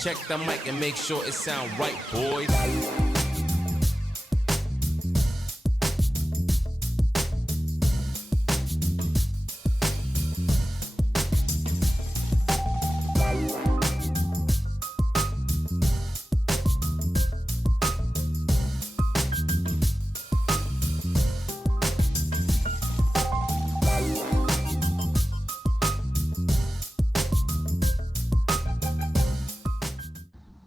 Check the mic and make sure it sound right, boys.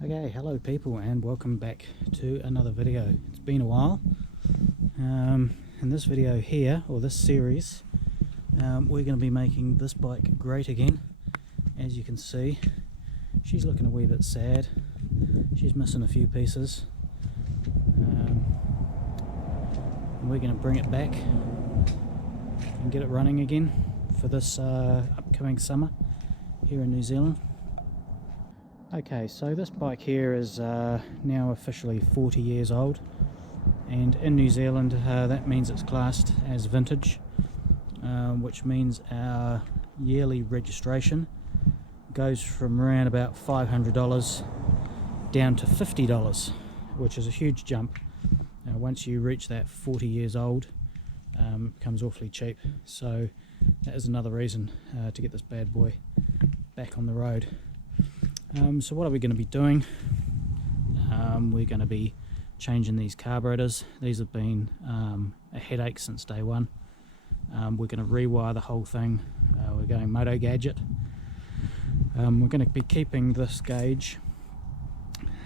Okay, hello people and welcome back to another video. It's been a while. In this video here, or this series, we're going to be making this bike great again. As you can see, she's looking a wee bit sad. She's missing a few pieces. And we're going to bring it back and get it running again for this upcoming summer here in New Zealand. Okay, so this bike here is now officially 40 years old, and in New Zealand that means it's classed as vintage, which means our yearly registration goes from around about $500 down to $50, which is a huge jump. Once you reach that 40 years old, it becomes awfully cheap, so that is another reason to get this bad boy back on the road. So what are we going to be doing? We're going to be changing these carburetors. These have been a headache since day one. We're going to rewire the whole thing. We're going Moto Gadget. We're going to be keeping this gauge.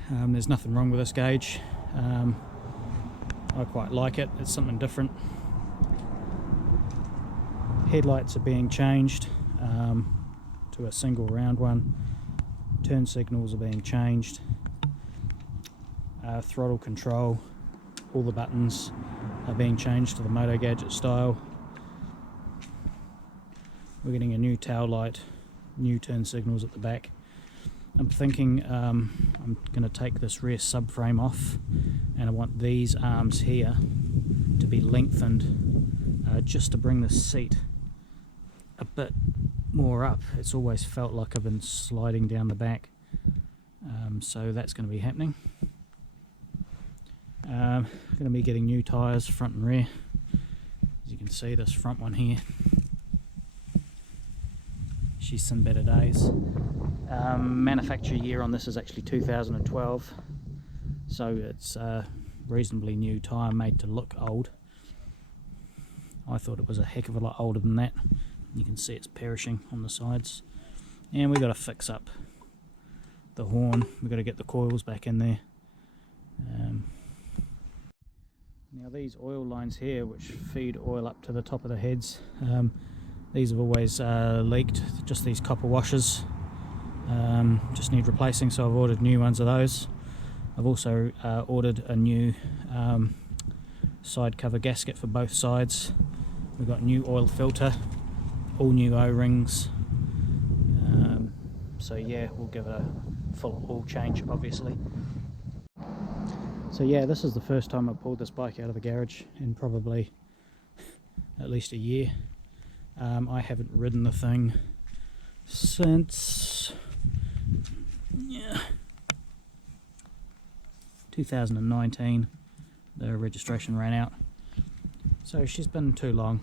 There's nothing wrong with this gauge. I quite like it. It's something different. Headlights are being changed to a single round one. Turn signals are being changed, throttle control, all the buttons are being changed to the Moto Gadget style. We're getting a new tail light, new turn signals at the back. I'm thinking I'm going to take this rear subframe off, and I want these arms here to be lengthened just to bring the seat a bit more up. It's always felt like I've been sliding down the back, so that's going to be happening. Going to be getting new tyres front and rear. As you can see, this front one here, she's seen better days. Manufacture year on this is actually 2012, so it's a reasonably new tyre made to look old. I thought it was a heck of a lot older than that. You can see it's perishing on the sides, and we've got to fix up the horn. We've got to get the coils back in there. Now these oil lines here, which feed oil up to the top of the heads, these have always leaked. Just these copper washers just need replacing, so I've ordered new ones of those. I've also ordered a new side cover gasket for both sides. We've got new oil filter, all new O-rings, so yeah, we'll give it a full oil change obviously. So yeah, this is the first time I pulled this bike out of the garage in probably at least a year. I haven't ridden the thing since 2019. The registration ran out, so she's been too long.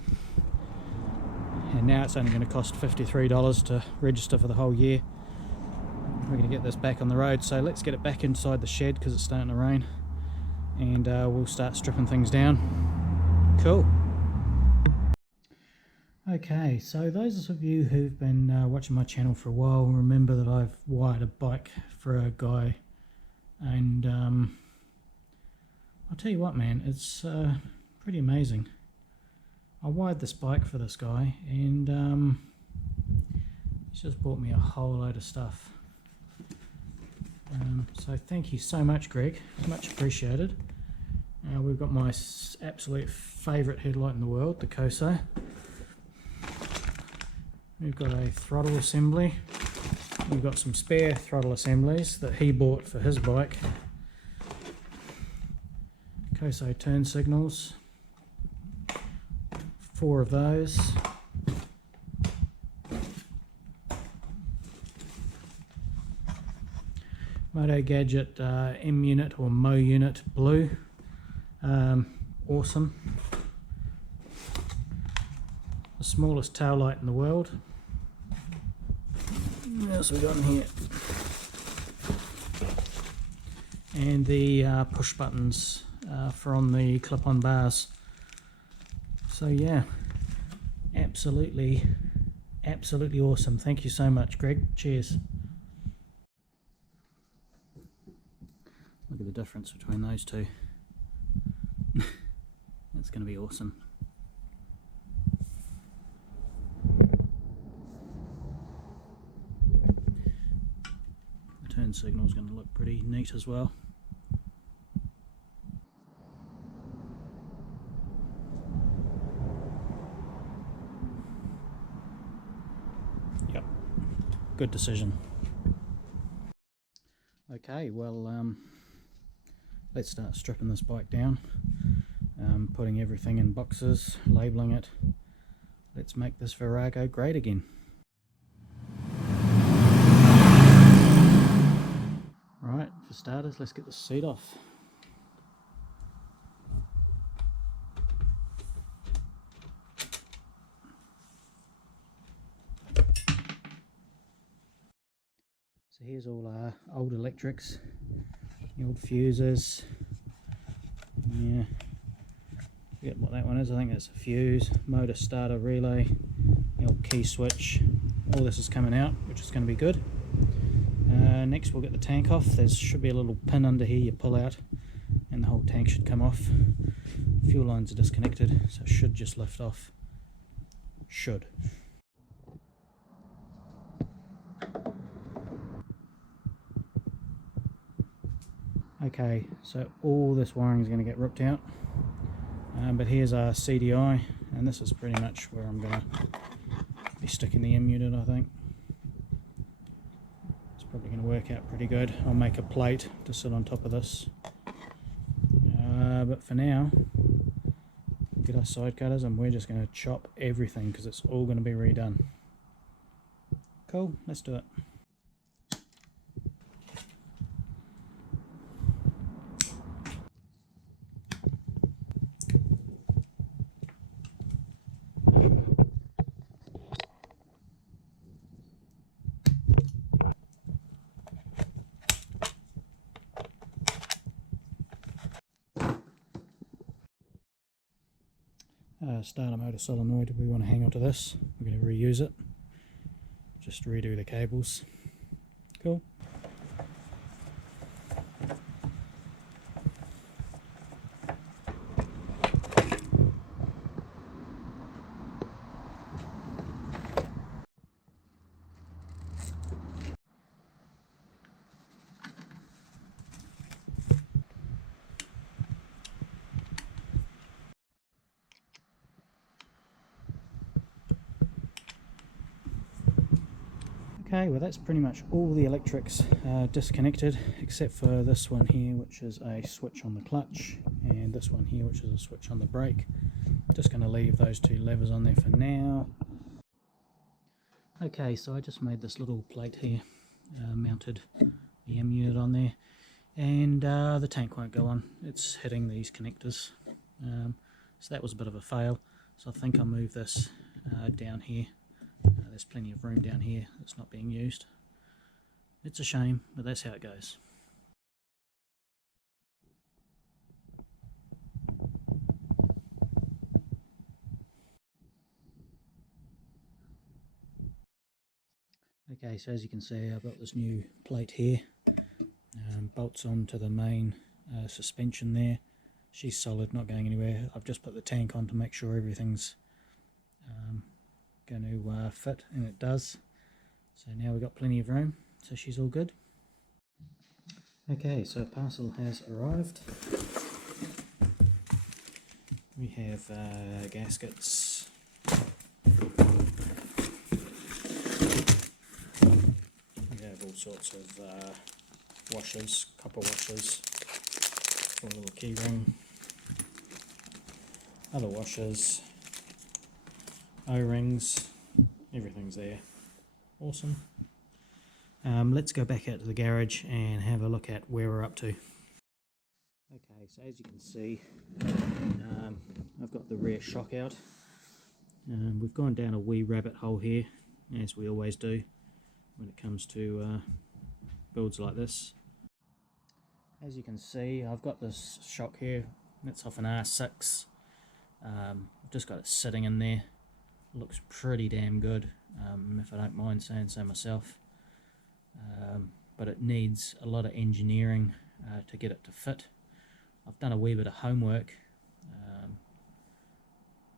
And now it's only going to cost $53 to register for the whole year. We're going to get this back on the road, so let's get it back inside the shed because it's starting to rain, and we'll start stripping things down. Cool. Okay, so those of you who've been watching my channel for a while remember that I've wired a bike for a guy, and I'll tell you what, man, it's pretty amazing. I wired this bike for this guy, and he's just bought me a whole load of stuff. So thank you so much, Greg, much appreciated. We've got my absolute favourite headlight in the world, the Koso. We've got a throttle assembly. We've got some spare throttle assemblies that he bought for his bike. Koso turn signals, 4 of those. Moto Gadget M unit or Mo unit blue. Awesome. The smallest tail light in the world. What else have we got in here? And the push buttons for on the clip-on bars. So yeah, absolutely awesome. Thank you so much, Greg. Cheers. Look at the difference between those two. That's going to be awesome. The turn signal is going to look pretty neat as well. Yep, good decision. Okay, well, let's start stripping this bike down, putting everything in boxes, labelling it. Let's make this Virago great again. Right, for starters, let's get the seat off. So here's all our old electrics, the old fuses. Yeah, forget what that one is. I think that's a fuse, motor starter relay, the old key switch. All this is coming out, which is going to be good. Next we'll get the tank off. There should be a little pin under here you pull out and the whole tank should come off. Fuel lines are disconnected, so it should just lift off. Should. Okay, so all this wiring is going to get ripped out, but here's our CDI, and this is pretty much where I'm going to be sticking the M unit, I think. It's probably going to work out pretty good. I'll make a plate to sit on top of this, but for now, we'll get our side cutters and we're just going to chop everything because it's all going to be redone. Cool, let's do it. Starter motor solenoid, we want to hang on to this. We're going to reuse it. Just redo the cables. Cool. Okay, well that's pretty much all the electrics disconnected except for this one here, which is a switch on the clutch, and this one here, which is a switch on the brake. Just going to leave those two levers on there for now. Okay, so I just made this little plate here, mounted the M unit on there, and the tank won't go on. It's hitting these connectors, so that was a bit of a fail. So I think I'll move this down here. There's plenty of room down here that's not being used. It's a shame, but that's how it goes. Okay, so as you can see, I've got this new plate here, bolts onto the main suspension there. She's solid, not going anywhere. I've just put the tank on to make sure everything's going to fit, and it does. So now we've got plenty of room, so she's all good. Okay, so parcel has arrived. We have gaskets, we have all sorts of washers, copper washers, a little key ring, other washers, O-rings, everything's there. Awesome. Let's go back out to the garage and have a look at where we're up to. Okay, so as you can see, I've got the rear shock out. We've gone down a wee rabbit hole here, as we always do when it comes to builds like this. As you can see, I've got this shock here. It's off an R6. I've just got it sitting in there. Looks pretty damn good, if I don't mind saying so myself. But it needs a lot of engineering to get it to fit. I've done a wee bit of homework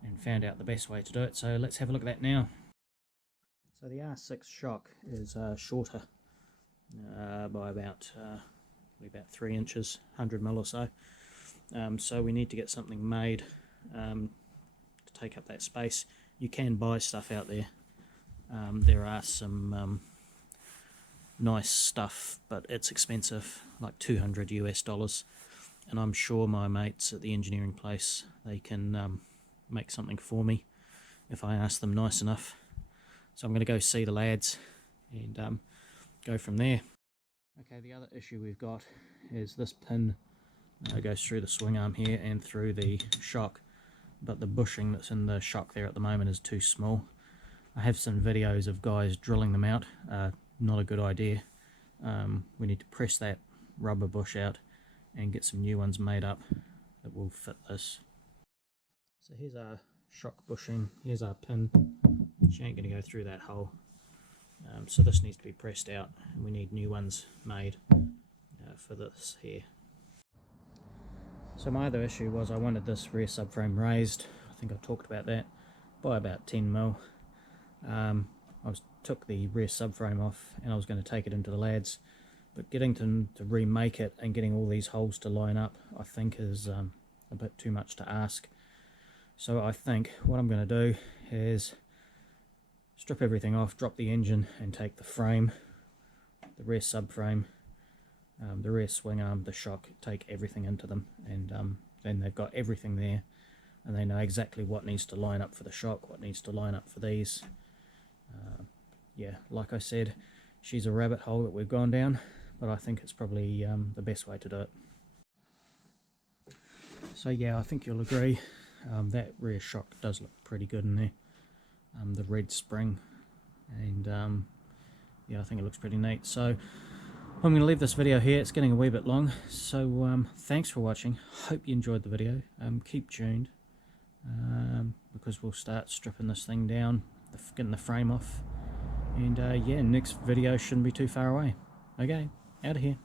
and found out the best way to do it, so let's have a look at that now. So the R6 shock is shorter by about 3 inches, 100mm or so. So we need to get something made to take up that space. You can buy stuff out there. There are some nice stuff, but it's expensive, like $200 US, and I'm sure my mates at the engineering place, they can make something for me if I ask them nice enough. So I'm going to go see the lads and go from there. Okay, the other issue we've got is this pin goes through the swing arm here and through the shock, but the bushing that's in the shock there at the moment is too small. I have some videos of guys drilling them out. Not a good idea. We need to press that rubber bush out and get some new ones made up that will fit this. So here's our shock bushing, here's our pin. She ain't going to go through that hole. So this needs to be pressed out, and we need new ones made for this here. So my other issue was I wanted this rear subframe raised. I think I talked about that, by about 10mm. Took the rear subframe off and I was going to take it into the lads, but getting to remake it and getting all these holes to line up, I think is a bit too much to ask. So I think what I'm going to do is strip everything off, drop the engine, and take the frame, the rear subframe, the rear swing arm, the shock, take everything into them, and then they've got everything there and they know exactly what needs to line up for the shock, what needs to line up for these. Yeah, like I said, she's a rabbit hole that we've gone down, but I think it's probably the best way to do it. So yeah, I think you'll agree, that rear shock does look pretty good in there. The red spring, and yeah, I think it looks pretty neat. So I'm going to leave this video here. It's getting a wee bit long, so thanks for watching. Hope you enjoyed the video. Keep tuned, because we'll start stripping this thing down, getting the frame off, and yeah, next video shouldn't be too far away. Okay, out of here.